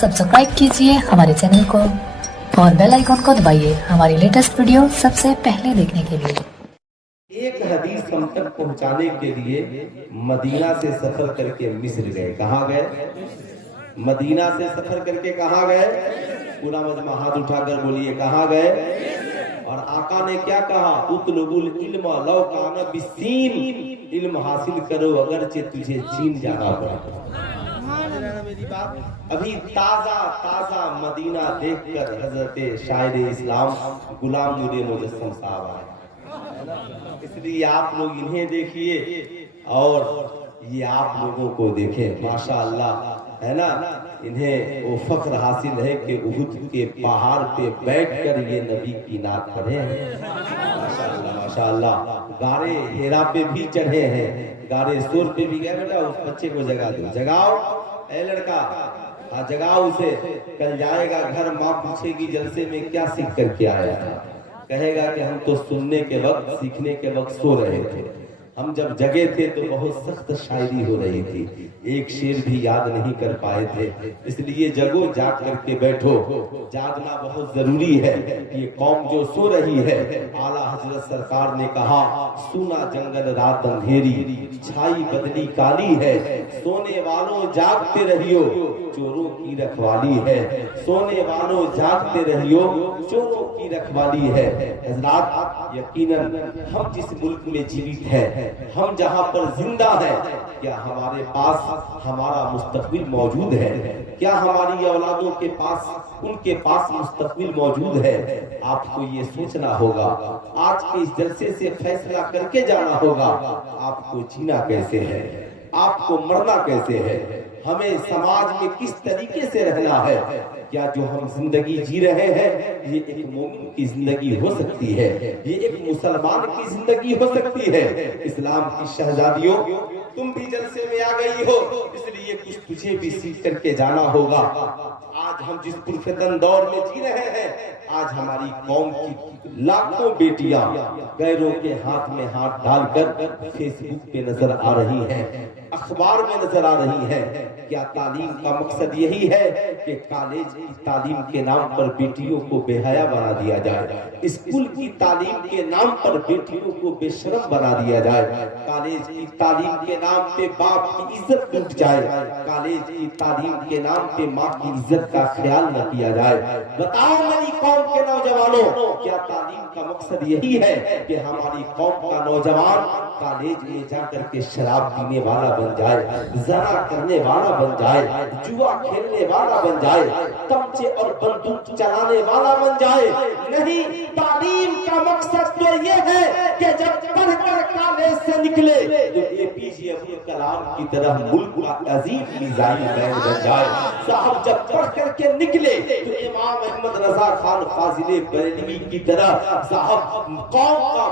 Subscribe कीजिए हमारे channel को और बेल आइकन को दबाइए हमारी लेटेस्ट वीडियो सबसे पहले देखने के लिए। एक हदीस हम तक पहुंचाने के लिए मदीना से सफर करके मिस्र गए। कहाँ गए? मदीना से सफर करके कहाँ गए? पूरा मजमा हाथ उठाकर बोलिए, कहाँ गए? और आका ने क्या कहा? उतलुबुल इल्म लौ काना बिस्सीन, इल्म हासिल करो अगरचे तुझे चीन जाना पड़े। मेरी बात अभी ताजा मदीना देखकर हजरत शायर इस्लाम गुलाम नूर मुजस्सम साहब आए। इसलिए आप लोग इन्हें देखिए और ये आप लोगों को देखें, माशाअल्लाह, है ना। इन्हें वो फख्र हासिल है कि उहुद के पहाड़ पे बैठकर ये नबी की नात पढ़े हैं। माशाअल्लाह माशाअल्लाह। गारे हेरा पे भी चढ़े हैं, गारे सोर पे भी गए। बेटा उस बच्चे को जगा दो, जगाओ ए लड़का, हाँ जगाओ उसे। कल जाएगा घर, माँ पूछेगी जलसे में क्या सीख करके आया था, कहेगा कि हम तो सुनने के वक्त सीखने के वक्त सो रहे थे, हम जब जगे थे तो बहुत सख्त शायरी हो रही थी, एक शेर भी याद नहीं कर पाए थे। इसलिए जगो, जाग करके बैठो। जागना बहुत जरूरी है। ये कौम जो सो रही है, आला हजरत सरकार ने कहा, सुना जंगल रात अंधेरी, छाई बदली काली है, सोने वालों जागते रहियो, चोरों की रखवाली है। सोने वालों जागते रहियो, चोरों की रखवाली है। हजरात, यकीनन हम जिस मुल्क में जीवित हैं, हम जहां पर जिंदा हैं, क्या हमारे पास हमारा मुस्तकबिल मौजूद है? क्या हमारी औलादों के पास, उनके पास मुस्तकबिल मौजूद है? आपको ये सोचना होगा। आज के इस जलसे से फैसला करके जाना होगा, आपको जीना कैसे है, आपको मरना कैसे है, हमें समाज में किस तरीके से रहना है। क्या जो हम जिंदगी जी रहे हैं, ये एक मोमिन की जिंदगी हो सकती है, ये एक मुसलमान की जिंदगी हो सकती है। इस्लाम की शहजादियों, तुम भी जलसे में आ गई हो, इसलिए कुछ तुझे भी सीख करके जाना होगा। आज हम जिस पुरफितन दौर में जी रहे हैं, आज हमारी कौम की लाखों बेटियां गैरों के हाथ में हाथ डालकर फेसबुक पे नजर आ रही हैं, अखबार में नजर आ रही हैं। क्या तालीम का मकसद यही है कि कॉलेज की तालीम के नाम पर बेटियों को बेहया बना दिया जाए, स्कूल की तालीम के नाम पर बेटियों को बेशरम बना दिया जाए, कॉलेज की तालीम के नाम पे बाप की इज्जत लूट जाए, कॉलेज की तालीम के नाम पे माँ की इज्जत का ख्याल न किया जाए? बताओ मेरी कौम के नौजवानों, क्या तालीम का मकसद यही है कि हमारी कौम का नौजवान कॉलेज में जाकर के शराब पीने वाला बन जाए, जना करने वाला बन जाए, जुआ खेलने वाला बन जाए, तमचे और बंदूक चलाने वाला बन जाए? नहीं, तालीम का मकसद तो ये है कि जब पढ़कर कॉलेज से निकले तो एपीजे अब्दुल कलाम की तरह मुल्क का अजीम मिसाइल मैन बन जाए। साहब जब पढ़ करके निकले तो इमाम अहमद रजा खान फाजिले बरेलवी की तरह साहब कौम का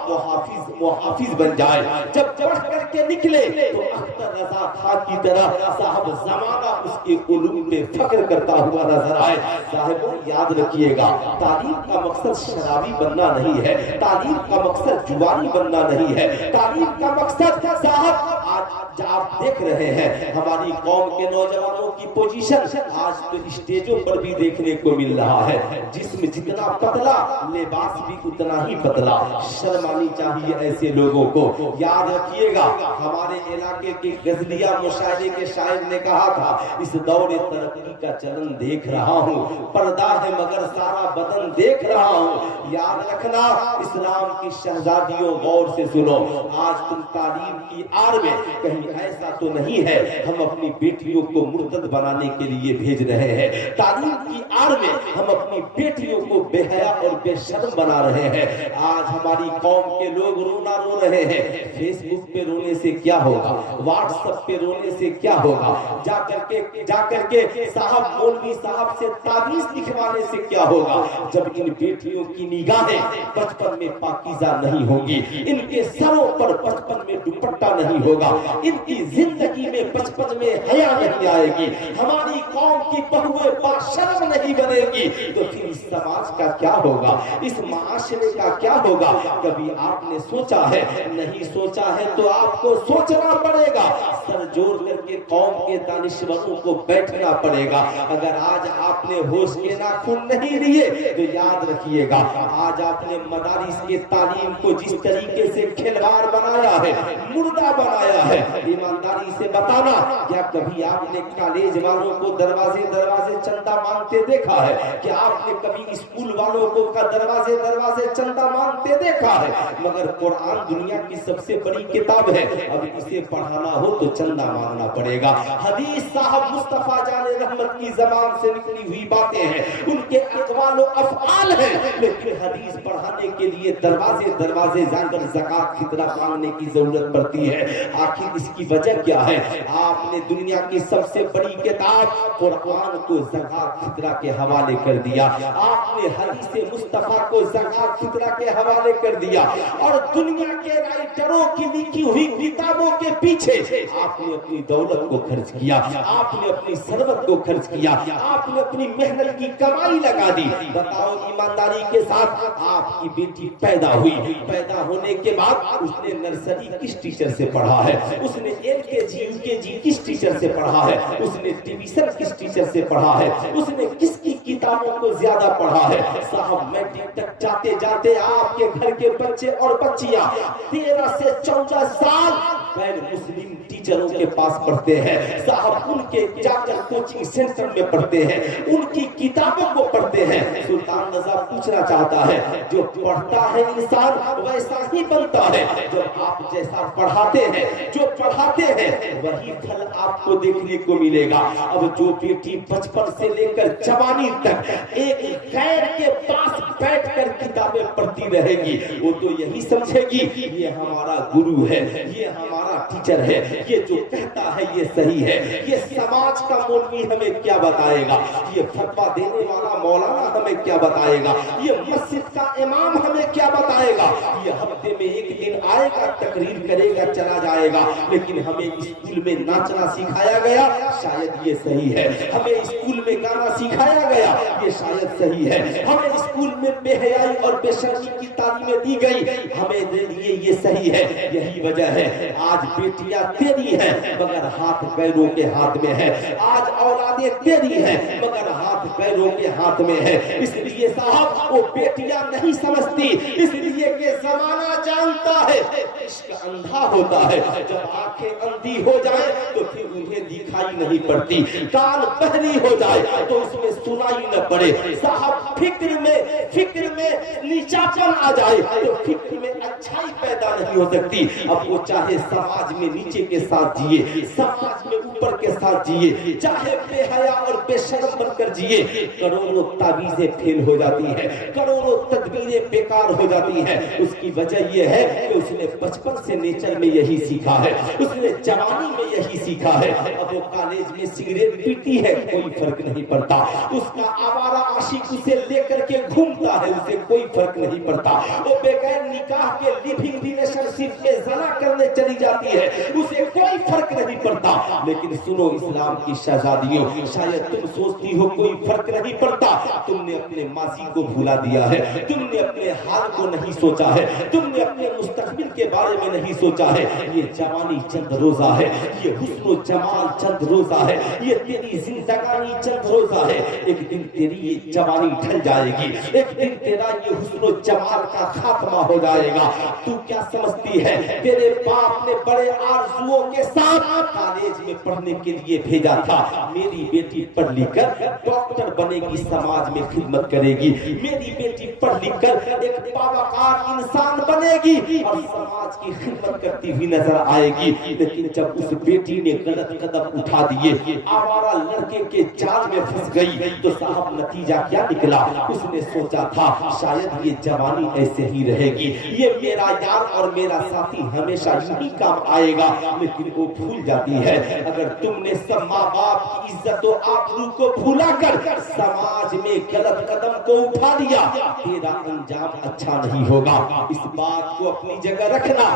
मुहाफिज बन जाए। जब पढ़ करके निकले तो अख्तर रजा खान की तरह साहब जमाना उसके उलूम पे फख्र करता हुआ नजर आए। साहिबों याद रखिएगा, तालीम का मकसद शराबी बनना नहीं है, तालीम का मकसद जुबानी बनना नहीं है, तालीम का मकसद साहब आज आप देख रहे हैं हमारी कौम के नौजवानों की पोजीशन आज तो स्टेजों पर भी देखने को मिल रहा है। जिस्म जितना पतला, लिबास भी उतना ही पतला। शर्म आनी चाहिए ऐसे लोगों को। याद रखिएगा, हमारे इलाके के गजलिया मुशायरे के शायर ने कहा था, इस दौरे तरक्की का चलन देख रहा हूँ, पर्दा है मगर सारा बदन देख रहा हूँ। याद रखना, इस्लाम की शहजादियों, गौर से सुनो, आज तुम तालीम की आड़ में कहीं ऐसा तो नहीं है हम अपनी बेटियों को मुर्तद बनाने के लिए भेज रहे हैं? तालीम की आड़ में हम अपनी बेटियों को बेहया और बेशर्म बना रहे हैं। आज हमारी कौम के लोग रोना रो रहे हैं। फेसबुक पे रोने से क्या होगा, व्हाट्सएप पे रोने से क्या होगा, जाकर के साहब मौलवी साहब से ताबीज लिखवाने से क्या होगा, जब इन बेटियों की निगाहें बचपन में पाकीज़ा नहीं होंगी, इनके सरों पर बचपन में दुपट्टा नहीं होगा, इनकी जिंदगी में बचपन में हया नहीं आएगी, हमारी कौम की बहुएं बाशर्म नहीं बनेगी। گی تو پھر اس سماج کا کیا ہوگا، اس معاشرے کا کیا ہوگا؟ کبھی آپ نے سوچا ہے؟ نہیں سوچا ہے تو آپ کو سوچنا پڑے گا، سر جوڑ کر کے قوم کے دانشوروں کو بیٹھنا پڑے گا۔ اگر آج آپ نے ہوش کے ناخن نہیں لیے تو یاد رکھیے گا، آج آپ نے مدارس کے تعلیم کو جس طریقے سے کھلواڑ بنایا ہے، مردہ بنایا ہے، ایمانداری سے بتانا، کیا کبھی آپ نے کالج والوں کو دروازے دروازے چندہ مانگتے دیکھا ہے؟ کیا آپ نے کبھی اسکول والوں کو دروازے دروازے چندہ مانگتے دیکھا ہے؟ مگر قرآن دنیا کی سب سے بڑی کتاب ہے، اب اسے پڑھانا ہو تو چندہ مانگنا پڑے گا۔ حدیث صاحب مصطفیٰ جان رحمت کی زبان سے نکلی ہوئی باتیں ہیں، ان کے اقوال و افعال ہیں، لیکن حدیث پڑھانے کے لیے دروازے دروازے جا کر زکات فطرہ مانگنے کی ضرورت پڑتی ہے۔ آخر اس کی وجہ کیا ہے؟ آپ نے دنیا کی سب سے بڑی کتاب قرآن کو زکات فطرہ کے حوالے کر دیا، آپ نے حدیث مصطفیٰ کو زکات فطرہ کے حوالے کر دیا، اور دنیا کے رائٹروں کی لکھی ہوئی کتابوں کے پیچھے آپ نے اپنی دولت کو خرچ کیا، آپ نے اپنی ثروت کو خرچ کیا، آپ نے اپنی محنت کی کمائی لگا دی۔ بتاؤ ایمانداری کے ساتھ، آپ کی بیٹی پیدا ہوئی، پیدا ہونے کے بعد اس نے نرسری کس ٹیچر سے پڑھا ہے؟ اس نے LKG UKG کس ٹیچر سے پڑھا ہے؟ اس نے ٹیویشن کس ٹیچر سے پڑھا ہے؟ اس نے کس کی کتابوں کو زیادہ پڑھا ہے؟ صاحب میٹرک تک جاتے جاتے آپ کے گھر کے بچے اور بچیاں 13 سے 14 سال غیر مسلم ٹیچروں کے پاس پڑھتے ہیں، صاحب ان کے جا کر کوچنگ سینٹر میں پڑھتے ہیں، ان کی کتابوں کو پڑھتے ہیں۔ سلطان رضا پوچھنا چاہتا ہے، جو پڑھتا ہے انسان ویسا ہی بنتا ہے، جب آپ جیسا پڑھاتے ہیں، جو پڑھاتے ہیں وہی پھل آپ کو دیکھنے کو ملے گا۔ اب جو بیٹی بچپن سے لے کر جوانی تک ایک غیر کے پاس بیٹھ کر کتابیں پڑھتی رہے گی، وہ تو یہی سمجھے گی یہ ہمارا گرو ہے، یہ ہمارا ٹیچر ہے، یہ جو کہتا ہے یہ صحیح ہے۔ یہ سماج کا مولوی ہمیں کیا بتائے گا، یہ فتویٰ دینے والا مولانا ہمیں کیا بتائے گا، یہ مسجد کا امام ہمیں کیا بتائے گا؟ یہ ہفتے میں ایک دن آئے گا، تقریر کرے گا، چلا جائے گا، لیکن ہمیں اسکول میں ناچنا سکھایا گیا، شاید یہ صحیح ہے۔ ہمیں اسکول میں گانا سکھایا گیا، یہ شاید صحیح ہے۔ ہمیں اسکول میں بے حیائی اور بے شرمی کی تعلیمیں دی گئی، ہمیں دے دیے، یہ صحیح ہے۔ یہی وجہ ہے آج بیٹیاں تیری ہیں مگر ہاتھ غیروں کے ہاتھ میں ہے، آج اولادیں تیری ہیں مگر ہاتھ غیروں کے ہاتھ میں ہے۔ اس لیے صاحب وہ بیٹیاں نہیں سمجھتی، اس لیے کہ زمانہ جانتا ہے عشق اندھا ہوتا ہے، جب آنکھیں اندھی ہو جائیں تو پھر انہیں دکھائی نہیں پڑتی، کان بہری ہو جائے تو اس میں سنائی نہ پڑے۔ صاحب فکر میں نیچاپن آ جائے تو فکر میں اچھائی پیدا نہیں ہو سکتی۔ اب وہ چاہے سماج میں نیچے کے ساتھ جیے، سماج میں اوپر کے ساتھ جیے، چاہے بے حیا اور بے شرم بن کر جیے، کروڑوں تعویذیں فیل ہو جاتی ہیں، کروڑوں تدبیریں بیکار ہو جاتی ہیں۔ اس کی وجہ یہ ہے کہ اس نے بچپن سے نیچر میں یہی سیکھا ہے، اس نے جوانی میں یہی سیکھا ہے۔ اب وہ کالج میں سگریٹ پیتی ہے، کوئی فرق نہیں پڑتا، اس کا آوارہ عاشق اسے لے کر کے گھومتا ہے، اسے کوئی فرق نہیں پڑتا۔ وہ بغیر نکاح کے لیونگ ریلیشن شپ کے زنا کرنے چلی جاتی ہے، اسے کوئی فرق نہیں پڑتا۔ لیکن سنو اسلام کی شہزادیوں، شاید تم سوچتی ہو کوئی فرق نہیں پڑتا، تم نے اپنے ماضی کو بھولا دیا ہے، تم نے اپنے حال کو نہیں سوچا ہے، تم نے اپنے مستقبل کے بارے میں نہیں سوچا ہے۔ یہ جوانی چند روزہ ہے، یہ حسن و جمال چند روزہ ہے، یہ تیری زندگانی چند روزہ ہے، ایک دن تیری یہ جوانی ڈھل جائے گی، ایک دن تیرا یہ حسن و جمال کا خاتمہ ہو جائے گا۔ تو کیا سمجھتی ہے تیرے باپ نے بڑے آرزوؤں کے ساتھ کالج میں پڑھنے کے لیے بھیجا تھا، میری بیٹی پڑھ لکھ کر ڈاکٹر بنے گی، سماج میں خدمت کرے گی، میری بیٹی پڑھ لکھ کر ایک باوقار انسان بنے گی اور سماج کی خدمت کرتی ہوئی نظر آئے گی۔ لیکن جب اس بیٹی نے غلط قدم اٹھا دیے، آوارہ لڑکے کے جال میں پھنس گئی، تو صاحب نتیجہ کیا نکلا؟ اس نے سوچا تھا شاید یہ جوانی ایسے ہی رہے گی، یہ میرا یار اور میرا ساتھی ہمیشہ یہی کام آئے گا، لیکن وہ بھول جاتی ہے۔ اگر تم نے سب ماں باپ کی عزت و آبرو کو بھولا کر سماج میں غلط قدم کو اٹھا لیا، تیرا انجام اچھا نہیں ہوگا۔ اس بات کو اپنی جگہ رکھنا،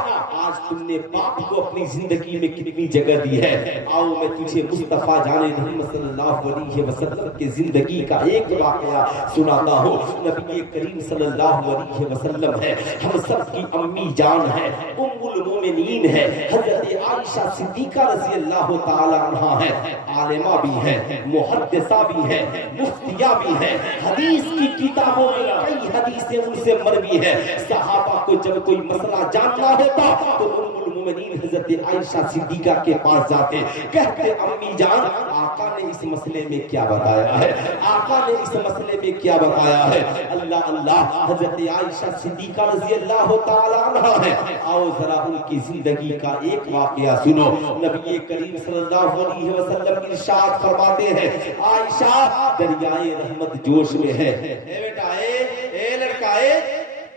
آج تم نے باپ کو اپنی زندگی میں کتنی جگہ دی ہے۔ آؤ میں تجھے مصطفیٰ جان محمد صلی اللہ علیہ وسلم کے जिंदगी का एक वाकया सुनाता हूँ। नबी करीम सल्लल्लाहु अलैहि वसल्लम है, हम सब की अम्मी जान है, उम्मुल मोमिनीन है, हजरत आयशा सिद्दीका रज़ी अल्लाह ताला अन्हा है, आलिमा भी है, मुहद्दिसा भी है, मुफ्तिया भी है, हदीस की किताबों में कई हदीसें उनसे मरवी है। सहाबा को जब कोई मसला जानना होता तो उम्मुल मोमिनीन हजरत आयशा सिद्दीका के पास जाते, कहते अम्मी जान आका ने इस मसले में क्या बताया है, आका ने इस मसले में क्या बताया है। अल्लाह अल्लाह, हजरत आयशा सिद्दीका रज़ी अल्लाह ताला अन्हा है, आओ जरा उनकी जिंदगी का एक वाकया सुनो। नबी करीम सल्लल्लाहु अलैहि वसल्लम इरशाद फरमाते हैं, आयशा दरियाए रहमत जोश में है। बेटा ए लड़का ए,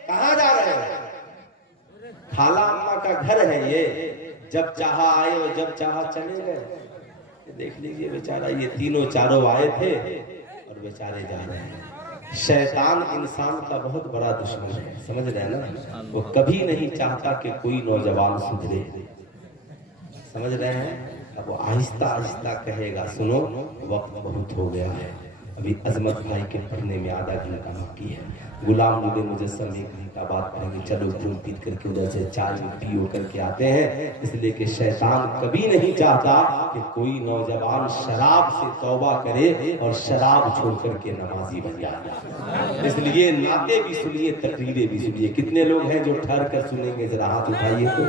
कहाँ जा रहे हो? खाला अम्मा का घर है ये, जब चाहा आए और जब चाहा चले गए। देख लीजिए बेचारा, ये तीनों चारों आए थे और बेचारे जा रहे हैं। शैतान इंसान का बहुत बड़ा दुश्मन है, समझ रहे हैं ना। वो कभी नहीं चाहता कि कोई नौजवान सुधरे, समझ रहे हैं। अब वो आहिस्ता आहिस्ता कहेगा, सुनो वक्त बहुत हो गया है, अभी अजमत भाई के पढ़ने में आधा घंटा बाकी है, गुलाम नबी मुजस्सम 1 घंटा बात करेंगे, चलो घूम पीट करके उधर से चाय पी करके आते हैं। इसलिए कि शैतान कभी नहीं चाहता कि कोई नौजवान शराब से तौबा करे और शराब छोड़ करके नमाजी बन जाए। इसलिए नाते भी सुनिए, तकरीरें भी सुनिए। कितने लोग हैं जो ठहर कर सुनेंगे? जरा हाथ उठाइए तो।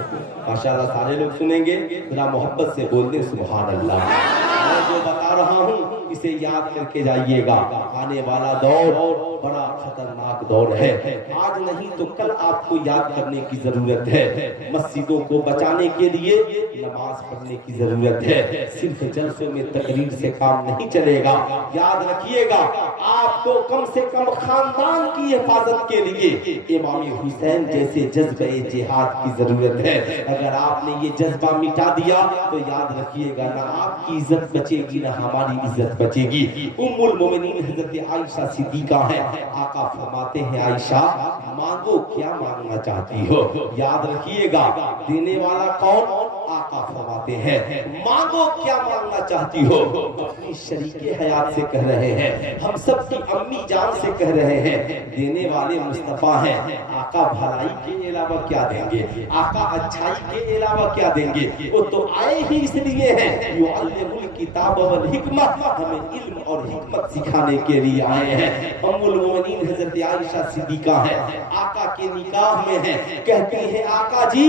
माशाल्लाह सारे लोग सुनेंगे। जरा मोहब्बत से बोल दें सुभान अल्लाह। मैं जो बता रहा हूँ इसे याद करके जाइएगा। आने वाला दौर बड़ा खतरनाक दौर है। आज नहीं तो कल आपको याद करने की जरूरत है। मस्जिदों को बचाने के लिए नमाज पढ़ने की जरूरत है। सिर्फ जलसों में तकरीर से काम नहीं चलेगा। याद रखिएगा, आपको कम से कम खानदान की हिफाजत के लिए इमाम हुसैन जैसे जज्बे जिहाद की जरूरत है। अगर आपने ये जज्बा मिटा दिया तो याद रखिएगा, ना आपकी इज्जत बचेगी ना हमारी इज्जत बचेगी। उम्मुल मोमिनीन हजरत आयशा सिद्दीका है। आका फरमाते हैं, आयशा मांगो क्या मांगना चाहती हो। याद रखिएगा, देने वाला कौन? आका फरमाते हैं, मांगो क्या मांगना चाहती हो। अपनी शरीके हयात से कह रहे हैं, हम सब की अम्मी जान से कह रहे हैं। देने वाले मुस्तफा हैं। आका भलाई के अलावा क्या देंगे? आका अच्छाई के अलावा क्या देंगे? वो तो आए ही इसलिए हैं, युअल्लिमुल किताब वल हिकमा, हमें इल्म और हिकमत सिखाने के लिए आए हैं। उम्मुल मोमिनीन हजरत आयशा सिद्दीका है, आका के निकाह में है। कहती है, आका जी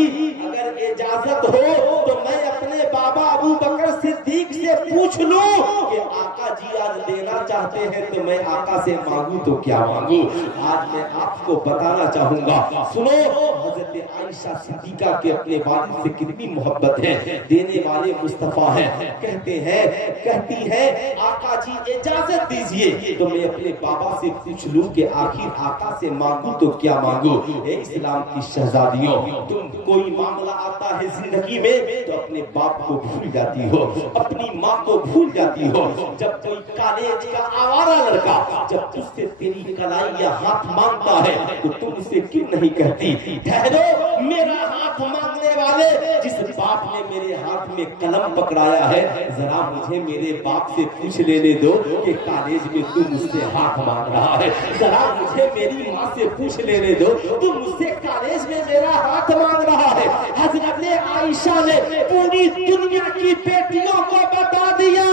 अगर इजाजत हो तो मैं अपने बाबा अबू बकर सिद्दीक से पूछ लूं कि आका जी आज देना चाहते हैं तो मैं आका से मांगू तो क्या मांगू। आज मैं आपको बताना चाहूंगा, सुनो हजरत आयशा सिद्दीका के अपने वालिद से कितनी मोहब्बत है। देने वाले मुस्तफा हैं। कहती है आका जी इजाजत दीजिए तो मैं अपने बाबा से पूछ लूं कि आखिर आका से मांगू तो क्या मांगू। इस्लाम की शहजादियों, तुम कोई मामला आता है जिंदगी में तो अपने बाप को भूल जाती हो, अपनी माँ को भूल जाती हो। जब कोई कॉलेज का आवारा लड़का जब तुझसे तेरी कलाई या हाथ मांगता है तो तुम उसे क्यों नहीं कहती, ठहरो मेरा हाथ मांगने वाले, जिस बाप ने मेरे हाथ में कलम पकड़ाया है जरा मुझे मेरे बाप से पूछ लेने दो कि कॉलेज में तू मुझसे हाथ मांग रहा है। जरा मुझे मेरी माँ से पूछ लेने दो, तू मुझसे कॉलेज में मेरा हाथ मांग रहा है। हजरत आयशा ने पूरी दुनिया की बेटियों को बता दिया,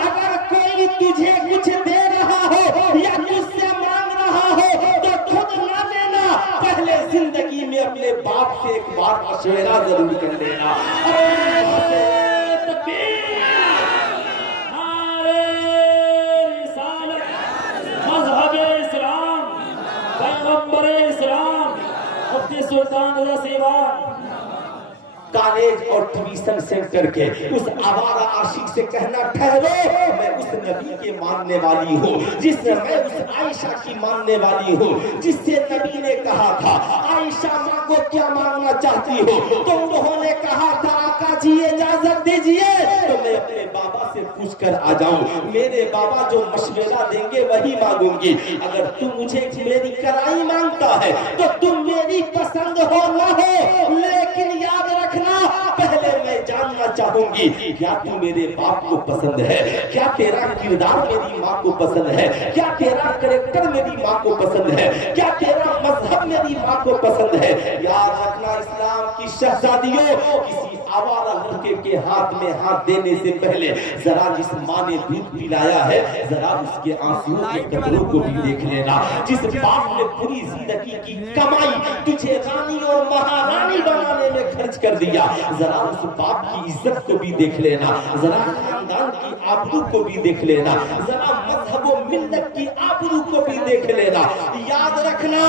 अगर कोई तुझे कुछ दे रहा हो या तुझसे मांग रहा हो तो खुद ना देना, पहले जिंदगी में अपने बाप से एक बार मशवरा जरूर कर लेना। कॉलेज और ट्यूशन सेंटर के उस आवारा आशिक से कहना, ठहरो मैं उस नबी के मानने वाली हूँ, जिससे मैं उस आयशा की मानने वाली हूँ, जिससे नबी ने कहा था आयशा माँ को क्या मांगना चाहती हो तो उन्होंने कहा था आका जी इजाजत दीजिए तो मैं अपने बाबा से पूछ कर आ जाऊं, मेरे बाबा जो मशवरा देंगे वही मांगूंगी। अगर तू मुझे मेरी कलाई मांगता है तो तुम मेरी पसंद हो ना हो, लेकिन याद रखना पहले मैं जानना चाहता चाहूंगी, क्या तू मेरे बाप को पसंद है, क्या तेरा किरदार मेरी माँ को पसंद है, क्या तेरा कैरेक्टर मेरी माँ को पसंद है, क्या तेरा मजहब मेरी माँ को पसंद है। याद रखना इस्लाम की शहजादियों, किसी आवारा लड़के के हाथ में हाथ देने से पहले जरा जिस माँ ने दूध पिलाया है जरा उसके आंसुओं के कतरों को भी देख लेना। जिस बाप ने पूरी जिंदगी की कमाई तुझे रानी और महारानी बनाने में खर्च कर दिया, जरा उस बाप की इज्जत को भी देख लेना, जरा खानदान की आबरू को भी देख लेना, जरा मजहब और मिल्लत की आबरू को भी देख लेना। याद रखना,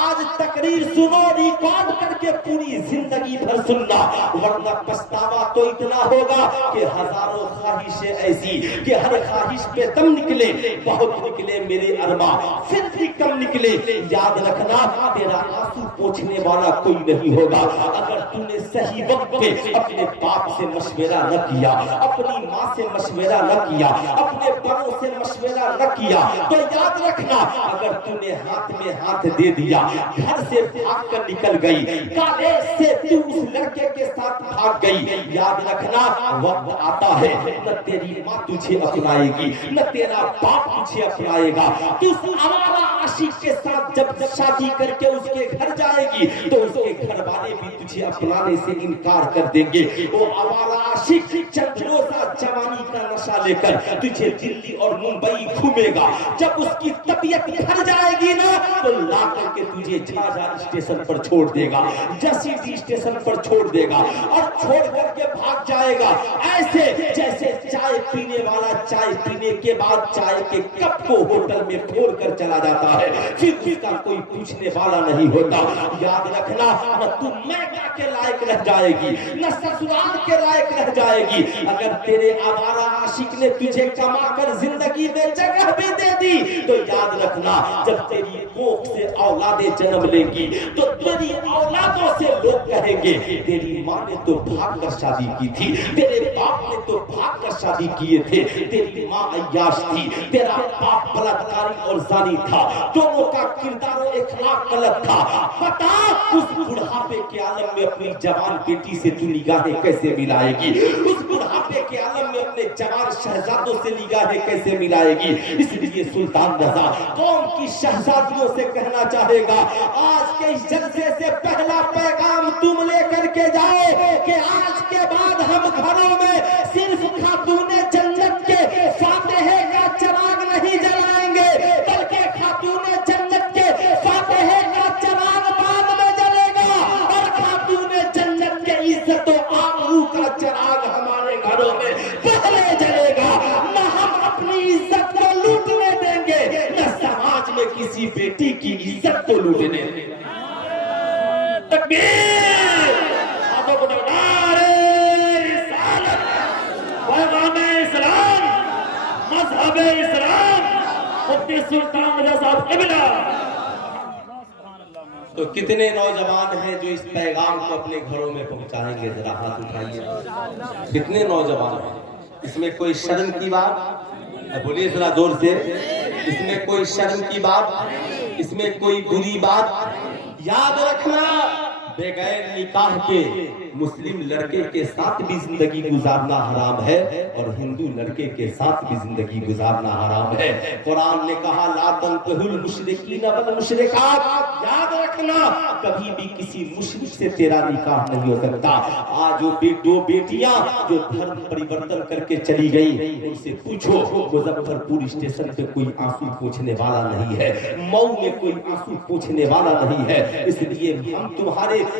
आज तकरीर सुनो, रिकॉर्ड करके पूरी जिंदगी भर सुनना, वरना पछतावा तो इतना होगा कि हजारों ख्वाहिशें ऐसी कि हर ख्वाहिश पे दम निकले, बहुत निकले मेरे अरमा फिर भी कम निकले। याद रखना, तेरा आंसू पोंछने वाला कोई नहीं होगा। अगर तूने सही वक्त पे अपने बाप से मशवरा न किया, अपनी माँ से मशवरा न किया, अपने बड़ों से मशवरा न किया, तो याद रखना, अगर तूने हाथ में हाथ दे दिया, घर से भाग कर निकल गई, कॉलेज से तू उस लड़के के साथ भाग गई, याद रखना वक्त आता है न तेरी माँ तुझे अपनाएगी न तेरा बाप तुझे अपनाएगा। तू आवारा आशिक के साथ जब शादी करके उसके घर जाएगी तो उसके घर वाले भी तुझे अपनाने से इनकार कर देंगे। वो आवारा आशिक चंद रोजा जवानी का नशा लेकर तुझे दिल्ली और मुंबई घूमेगा, जब उसकी तबीयत घर जाएगी ना तो ला करके तुझे झाझा स्टेशन पर छोड़ देगा, जसीडी स्टेशन पर छोड़ देगा और छोड़ करके भाग जाएगा, ऐसे जैसे चाय पीने वाला चाय पीने के बाद चाय के कप को होटल में फोड़ कर चला जाता है, फिर उसका कोई पूछने वाला नहीं होता। याद रखना, न तू मैका के लायक रह जाएगी न ससुराल के लायक रह जाएगी। अगर तेरे आवारा आशिक ने तुझे कमा कर जिंदगी में जगह भी दे दी तो याद रखना, जब तेरी कोख से औलादे जन्म लेंगी तो तेरी औलादों से लोग कहेंगे तेरी माँ ने तो भाग कर शादी की थी, तेरे बाप ने तो भाग कर शादी किए थे, तेरी माँ अय्याश थी, तेरा बाप बलात्कारी और जानी था, दोनों का किरदार और इखलाक गलत था। बता उस बुढ़ापे के आलम में अपनी जवान बेटी से तू निगाहें कैसे मिलाएगी, उस बुढ़ापे के आलम में अपने जवान शहजादों से निगाहें कैसे मिलाएगी। इसलिए सुल्तान रजा कौम की शहजादियों से कहना चाहेगा, आज के इस जलसे से पहला पैगाम तुम लेकर के जाओ कि आज के बाद हम घरों में सिर्फ खातूने जन्नत के फातिहे का चिराग नहीं जलाएंगे, बल्कि खातूने जन्नत के फातिहे का चिराग बाद में जलेगा और खातूने जन्नत के इज्जत और आबरू का चिराग हमारे घरों में पहले जलेगा। न हम अपनी इज्जत को लूटने देंगे न समाज में किसी बेटी की इज्जत को लूटने देंगे। तकबीर, तो कितने नौजवान हैं जो इस पैगाम को अपने घरों में पहुंचाएंगे, जरा हाथ उठाइए। कितने नौजवान हैं? इसमें कोई शर्म की बात, बोलिए जरा जोर से, इसमें कोई शर्म की बात, इसमें कोई बुरी बात। याद रखना, बगैर निकाह के मुस्लिम लड़के के साथ भी जिंदगी गुजारना हराम है और हिंदू लड़के के साथ भी जिंदगी गुजारना हराम है। कुरान ने कहा ला तंकिहुल मुशरिकीन वल मुशरिकात। याद रखना, कभी भी किसी मुशरिक से तेरा निकाह नहीं हो सकता। आज वो दो बेटियां जो धर्म परिवर्तन करके चली गई, उनसे पूछो मुजफ्फरपुर स्टेशन पे कोई आंसू पोंछने वाला नहीं है, मऊ में कोई आंसू पोंछने वाला नहीं है। इसलिए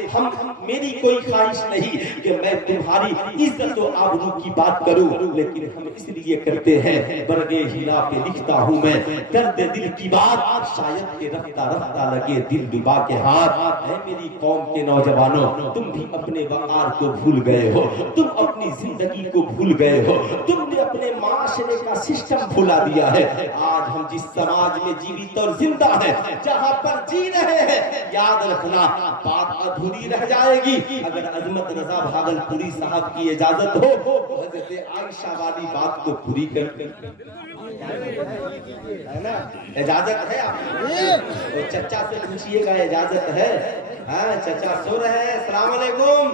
हम मेरी कोई ख्वाहिश नहीं कि मैं तुम्हारी इज्जत और आबरू की बात करूं, लेकिन हम इसलिए करते हैं। बरगे हिला पे लिखता हूं मैं दर्द दिल की बात, शायद के रफ्ता रफ्ता लगे दिल डुबा के हाथ। है मेरी कौम के नौजवानों, तुम भी अपने वकार को भूल गए हो, तुम अपनी जिंदगी को भूल गए हो, तुमने अपने माशरे का सिस्टम भुला दिया है। आज हम जिस समाज में जीवित और जिंदा है, जहां पर जी रहे हैं, याद रखना बात अधूरी रह जाएगी अगर अजमत रजा भागलपुरी साहब की इजाजत हो तो हजरत आयशा वाली बात को पूरी कर, है ना? इजाजत है आपको? तो चचा से पूछिएगा इजाजत है? हाँ चचा सो रहे हैं। अस्सलाम वालेकुम।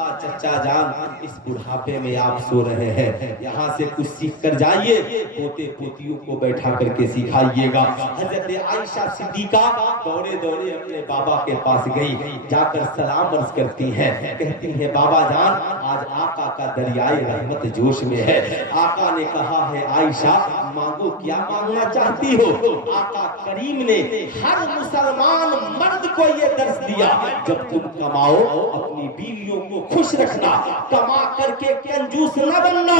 کہا چچا جان اس بڑھاپے میں آپ سو رہے ہیں، یہاں سے کچھ سیکھ کر جائیے، پوتے پوتیوں کو بیٹھا کر کے سکھائیے گا۔ حضرت عائشہ صدیقہ دوڑے دوڑے اپنے بابا کے پاس گئی، جا کر سلام عرض کرتی ہیں، کہتی ہیں بابا جان آج آقا کا دریائے رحمت جوش میں ہے۔ آقا نے کہا ہے عائشہ مانگو، کیا مانگنا چاہتی ہو؟ آقا کریم نے ہر مسلمان مرد کو یہ درس دیا، جب تم کماؤ اپنی بیویوں کو خوش رکھنا، کما کر کے کنجوس نہ بننا،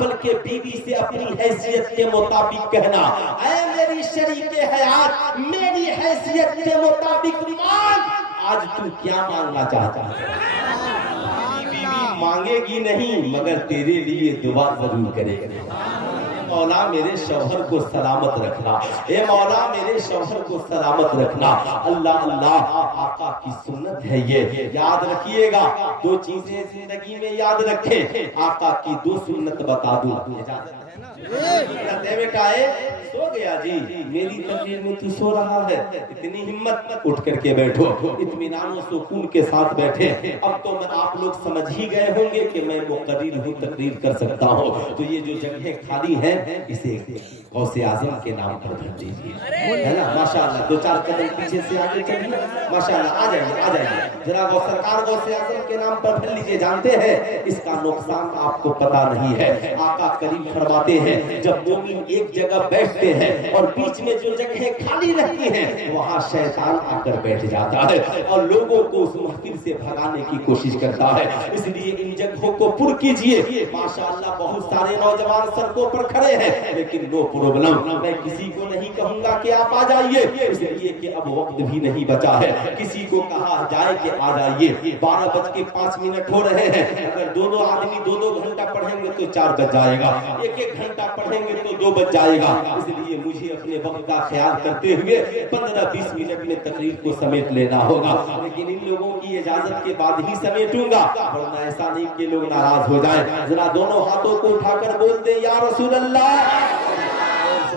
بلکہ بیوی سے اپنی حیثیت کے مطابق کہنا اے میری شریک حیات میری حیثیت کے مطابق مانگ، آج تو کیا مانگنا چاہتا ہے؟ بیوی مانگے گی نہیں مگر تیرے لیے دعا ضرور کرے گی، مولا میرے شوہر کو سلامت رکھنا، اے مولا میرے شوہر کو سلامت رکھنا۔ اللہ اللہ آقا کی سنت ہے یہ، یاد رکھیے گا۔ دو چیزیں زندگی میں یاد رکھیں، آقا کی دو سنت بتا دوں، اجازت ہے نا؟ بیٹا سو گیا جی، میری تقریر میں تو سو رہا ہے، اتنی ہمت، اٹھ کر کے بیٹھو، اطمینان و سکون کے ساتھ بیٹھے۔ اب تو آپ لوگ سمجھ ہی گئے ہوں گے کہ میں مقرر ہوں، تقریر کر سکتا ہوں، تو یہ جو جگہیں خالی ہیں اسے غوث اعظم کے نام پر بھر دیجیے، ہے نا؟ ماشاءاللہ دو چار قدم پیچھے سے آگے چلیے، ماشاءاللہ آ جائیے ذرا سرکار غوث اعظم کے نام پر بھر لیجیے۔ جانتے ہیں اس کا نقصان آپ کو پتا نہیں ہے، آقا کریم فرماتے ہیں جب مومن ایک جگہ بیٹھتے ہیں اور بیچ میں جو جگہیں خالی رہتی ہیں وہاں شیطان آ کر بیٹھ جاتا ہے اور لوگوں کو اس محفل سے بھگانے کی کوشش کرتا ہے، اس لیے ان جگہوں کو پر کیجئے۔ ماشاءاللہ بہت سارے نوجوان سڑکوں پر کھڑے ہیں لیکن نو پرابلم، میں کسی کو نہیں کہوں گا کہ آپ آ جائیے، اس لیے کہ اب وقت بھی نہیں بچا ہے، کسی کو کہا جائے کہ آ جائیے، 12:05 ہو رہے ہیں، اگر دونوں آدمی 2 گھنٹہ پڑھیں گے تو 4 بج جائے گا، 1 گھنٹہ پڑھیں گے تو 2 بج جائے گا، اس لیے مجھے اپنے وقت کا خیال کرتے ہوئے 15-20 منٹ میں تقریر کو سمیٹ لینا ہوگا، لیکن ان لوگوں کی اجازت کے بعد ہی سمیٹوں گا، ورنہ ایسا نہیں کہ لوگ ناراض ہو جائیں۔ ذرا دونوں ہاتھوں کو اٹھا کر بول دیں یا رسول اللہ۔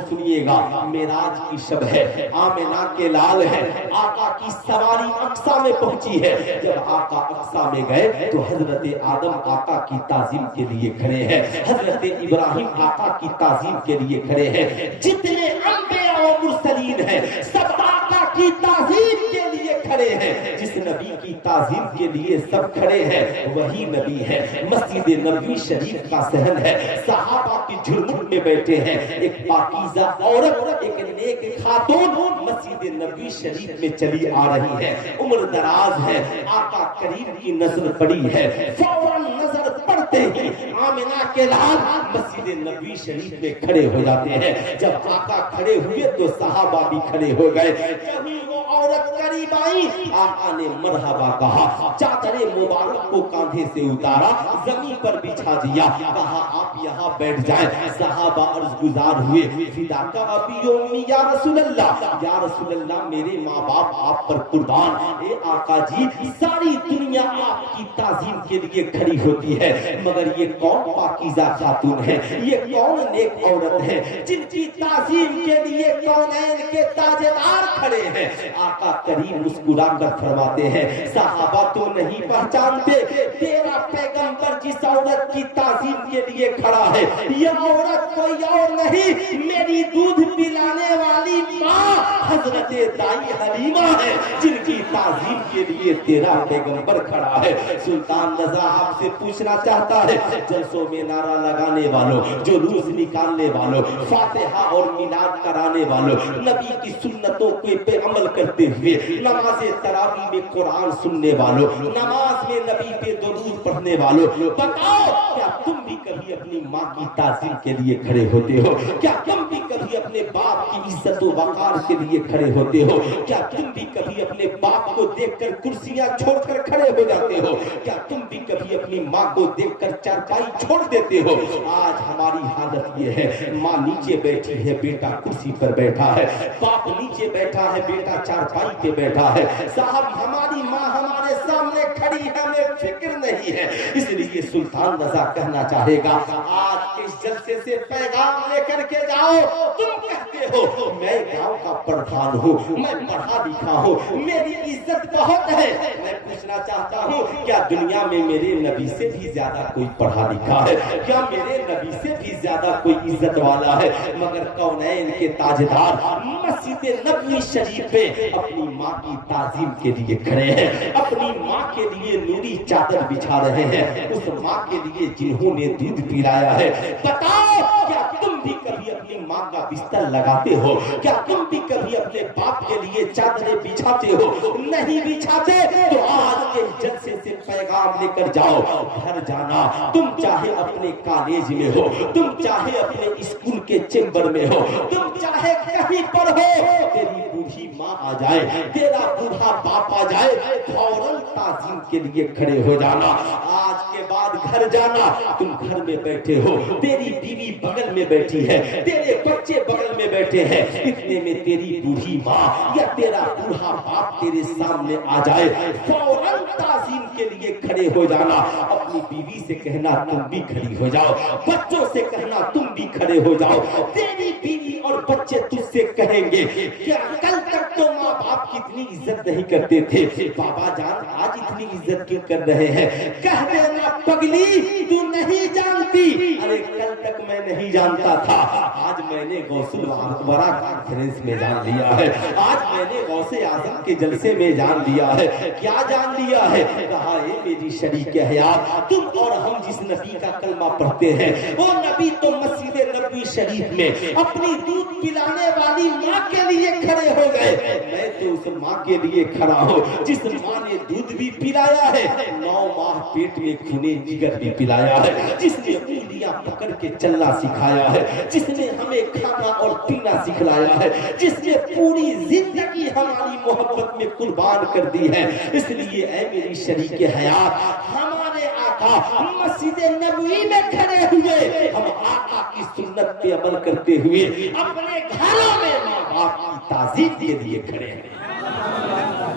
سنیے گا، معراج کی شب ہے، آمنہ کے لال ہے، آقا کی سواری اقصی میں پہنچی ہے، جب آقا اقصی میں گئے تو حضرت آدم آقا کی تعظیم کے لیے کھڑے ہیں، حضرت ابراہیم آقا کی تعظیم کے لیے کھڑے ہیں، جتنے انبیاء و مرسلین ہیں سب آقا کی تعظیم کے لیے کھڑے ہیں، جس نبی کی تعظیم کے لیے سب کھڑے ہیں وہی نبی ہے، مسجد نبوی شریف کا صحن ہے، صحابہ کی جھرمٹ میں بیٹھے ہیں، ایک پاکیزہ عورت، ایک نیک خاتون مسجد نبوی شریف میں چلی آ رہی ہے، عمر دراز ہے، آقا کریم کی نظر پڑی ہے، فوراً نظر پڑتے ہی آمنہ کے لال مسجد نبوی شریف میں کھڑے ہو جاتے ہیں، جب آقا کھڑے ہوئے تو صحابہ بھی کھڑے ہو گئے، جب وہ عورت قریب آئی آقا نے مرحبا کہا، چادر مبارک کو کاندھے سے اتارا، زمین پر بچھا دیا، کہا آپ یہاں بیٹھ جائیں، صحابہ عرض گزار ہوئے، فداک ابی و امی یا رسول اللہ، یا رسول اللہ میرے ماں باپ آپ پر قربان، اے آقا جی ساری دنیا آپ کی تعظیم کے لیے کھڑی ہوتی ہے مگر یہ کون پاکیزہ خاتون ہے، یہ کون نیک عورت ہے جن کی تعظیم کے لیے کونین کے تاجدار کھڑے ہیں؟ آقا کریم مسکرا کر فرماتے ہیں صحابہ تو نہیں پہچانتے، تیرا پیغمبر جس عورت کی تعظیم کے لیے کھڑا ہے یہ عورت کوئی اور نہیں میری دودھ پلانے والی ماں حضرت دائی حلیمہ ہے، جن کی تعظیم کے لیے تیرا پیغمبر کھڑا ہے۔ سلطان رضا آپ سے پوچھنا چاہتا ہے جلسوں میں نعرہ لگانے والوں، جلوس نکالنے والوں، فاتحہ اور میلاد کرانے والوں، نبی کی سنتوں پہ عمل کرتے ہوئے نماز تراویح میں قرآن سننے والوں، نماز میں نبی پہ درود پڑھنے والوں، بتاؤ کیا تم بھی کبھی اپنی ماں کی تعظیم کے لیے کھڑے ہوتے ہو؟ کیا تم بھی کبھی اپنے باپ کی عزت و وقار کے لیے کھڑے ہوتے ہو؟ کیا تم بھی کبھی اپنے باپ کو دیکھ کر کرسیاں چھوڑ کر کھڑے ہو جاتے ہو؟ کیا تم بھی کبھی اپنی ماں کو دیکھ کر چارپائی چھوڑ دیتے ہو؟ آج ہماری حالت یہ ہے، ماں نیچے بیٹھی ہے بیٹا کرسی پر بیٹھا ہے، باپ نیچے بیٹھا ہے بیٹا چارپائی پہ بیٹھا ہے، صاحب ہماری ماں ہمارے سامنے کھڑی ہے ہمیں فکر نہیں ہے۔ اس لیے سلطان رضا کہنا چاہے گا آج کے इस जलसे से पैगाम लेकर के जाओ। तुम कहते हो मैं गांव का प्रधान हूँ, मैं पढ़ा लिखा हूँ, मेरी इज्जत बहुत है। मैं पूछना चाहता हूँ क्या दुनिया में मेरे नबी से भी ज्यादा कोई पढ़ा लिखा है? क्या मेरे नबी से भी ज्यादा कोई इज्जत वाला है? मगर कौनैन के ताजदार मस्जिद नबवी शरीफ पे अपनी माँ की ताजीम के लिए खड़े हैं, अपनी माँ के लिए नूरी चादर बिछा रहे हैं, उस माँ के लिए जिन्होंने दूध पिलाया है। बताओ क्या तुम भी कभी अपनी माँ का बिस्तर लगाते हो? क्या तुम भी कभी अपने बाप के लिए चादरें बिछाते हो? नहीं बिछाते तो आज के जलसे से पैगाम लेकर जाओ। घर जाना, तुम चाहे अपने कॉलेज में हो, तुम चाहे अपने स्कूल के चेंबर में हो, तुम चाहे कहीं पर हो, तेरी बूढ़ी माँ आ जाए, तेरा बूढ़ा बाप आ जाए, फौरन ताजीम के लिए खड़े हो जाना। आज के बाद घर जाना, तुम घर में बैठे हो, तेरी बीवी बगल में बैठी है, तेरे बच्चे बगल में बैठे हैं, इतने में तेरी बूढ़ी माँ या तेरा बूढ़ा बाप तेरे सामने आ जाए, फौरन ताजीम के लिए खड़े हो जाना। अपनी बीवी से कहना तुम भी खड़ी हो जाओ, बच्चों से कहना तुम भी खड़े हो जाओ। तेरी बीवी और बच्चे तुझसे कहेंगे क्या कल तक तो माँ बाप की इतनी इज्जत नहीं करते थे, बाबा जान आज इतनी इज्जत क्यों कर रहे हैं? कह देना पगली तू नहीं जानती, अरे कल तक मैं नहीं जानता था, आज मैंने गौसुल वरा कॉन्फ्रेंस में जान लिया है, आज मैंने गौसे आजम के जलसे में जान लिया है। क्या जान लिया है? कहा ये मेरी शरीक हयात, तुम और हम जिस नबी का कलमा पढ़ते हैं वो नबी तो मस्जिद नबवी शरीफ में अपनी दूध पिलाने वाली माँ के लिए खड़े हो गए। मैं तो उस माँ के लिए खड़ा हूँ जिस माँ ने दूध भी पिलाया है, 9 माह पेट में खूने जिगर भी पिलाया है, जिसने उंगलियां पकड़ के चलना सिखाया है, जिसने हमें खाना और पीना सिखलाया है, जिसने पूरी जिंदगी हमारी मोहब्बत में कुर्बान कर दी है। इसलिए ऐ मेरी शरीक हयात, हमारे आका मस्जिद नबवी में खड़े हुए हम आका की सुन्नत पे अमल करते हुए अपने घरों में माँ बाप की ताजीम के लिए खड़े हैं।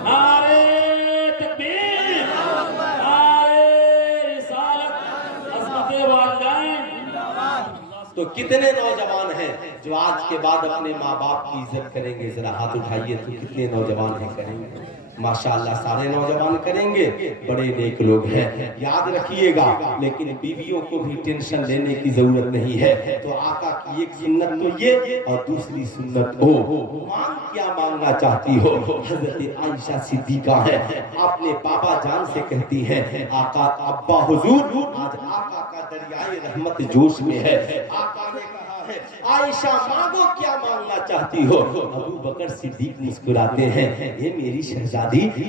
नारे तकबीर, नारे रिसालत, अज़मते वालिदैन। तो कितने नौजवान हैं जो आज के बाद अपने माँ बाप की इज्जत करेंगे? जरा हाथ उठाइए तो कितने नौजवान हैं करेंगे? माशाअल्लाह सारे नौजवान करेंगे, बड़े नेक लोग हैं। याद रखिएगा, लेकिन बीवियों को भी टेंशन लेने की जरूरत नहीं है। तो आका की एक सुन्नत तो ये और दूसरी सुन्नत हो, मांग क्या मांगना चाहती हो? हजरत आयशा सिद्दीका है, अपने बाबा जान से कहती है आका अब्बा हुजूर आज आका का दरियाए रहमत जोश में है। आका ने कहा है आयशा मांगो क्या मांगना चाहती हो? अबू बकर सिद्दीक मुस्कुराते हैं, ये मेरी शहजादी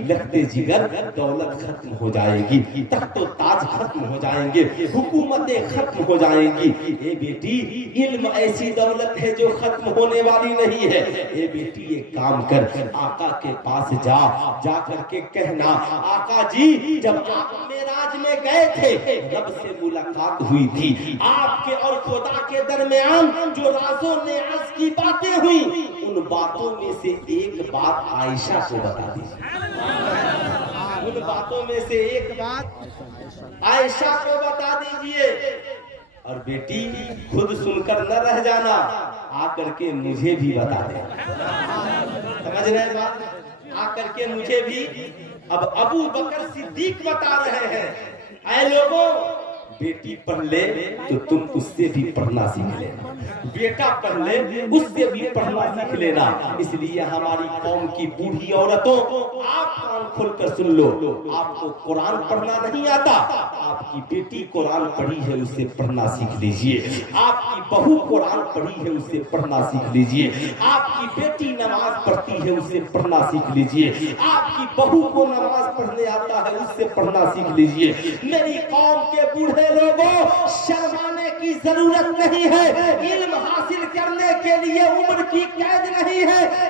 लखते जिगर दौलत खत्म हो जाएगी, तख्तो ताज खत्म हो जाएंगे, हुकूमतें खत्म हो जाएंगी। ये बेटी इल्म ऐसी दौलत है जो खत्म होने वाली नहीं है। ये बेटी एक काम कर, आका के पास जा करके कहना आका जी जब आप मेराज में गए थे रब से मुलाकात हुई थी, आपके और खुदा के दरमियान जो राज़ो नियाज़ की बातें हुई उन बातों में से एक बात आयशा को बता दीजिए। उन बातों में से एक बात आयशा को बता दीजिए। और बेटी खुद सुनकर न रह जाना, आकर के मुझे भी बता दे। समझ रहे बात? आकर के मुझे भी। अब अबू बकर सिद्दीक बता रहे हैं ऐ लोगों, बेटी पढ़ ले तो तुम उससे भी पढ़ना सीख लेना, बेटा पढ़ ले उससे भी पढ़ना सीख लेना। इसलिए हमारी कौम की बूढ़ी औरतों आप कान खोलकर सुन लो, आपको कुरान पढ़ना नहीं आता, आपकी बेटी कुरान पढ़ी है उससे पढ़ना सीख लीजिए। आपकी बहू कुरान पढ़ी है उससे पढ़ना सीख लीजिए। आपकी बेटी नमाज पढ़ती है उससे पढ़ना सीख लीजिए। आपकी बहू को नमाज पढ़ने आता है उससे पढ़ना सीख लीजिए। मेरी कौम के बूढ़े लोगों शर्माने की जरूरत नहीं है। इल्म हासिल करने के लिए उम्र की कैद नहीं है।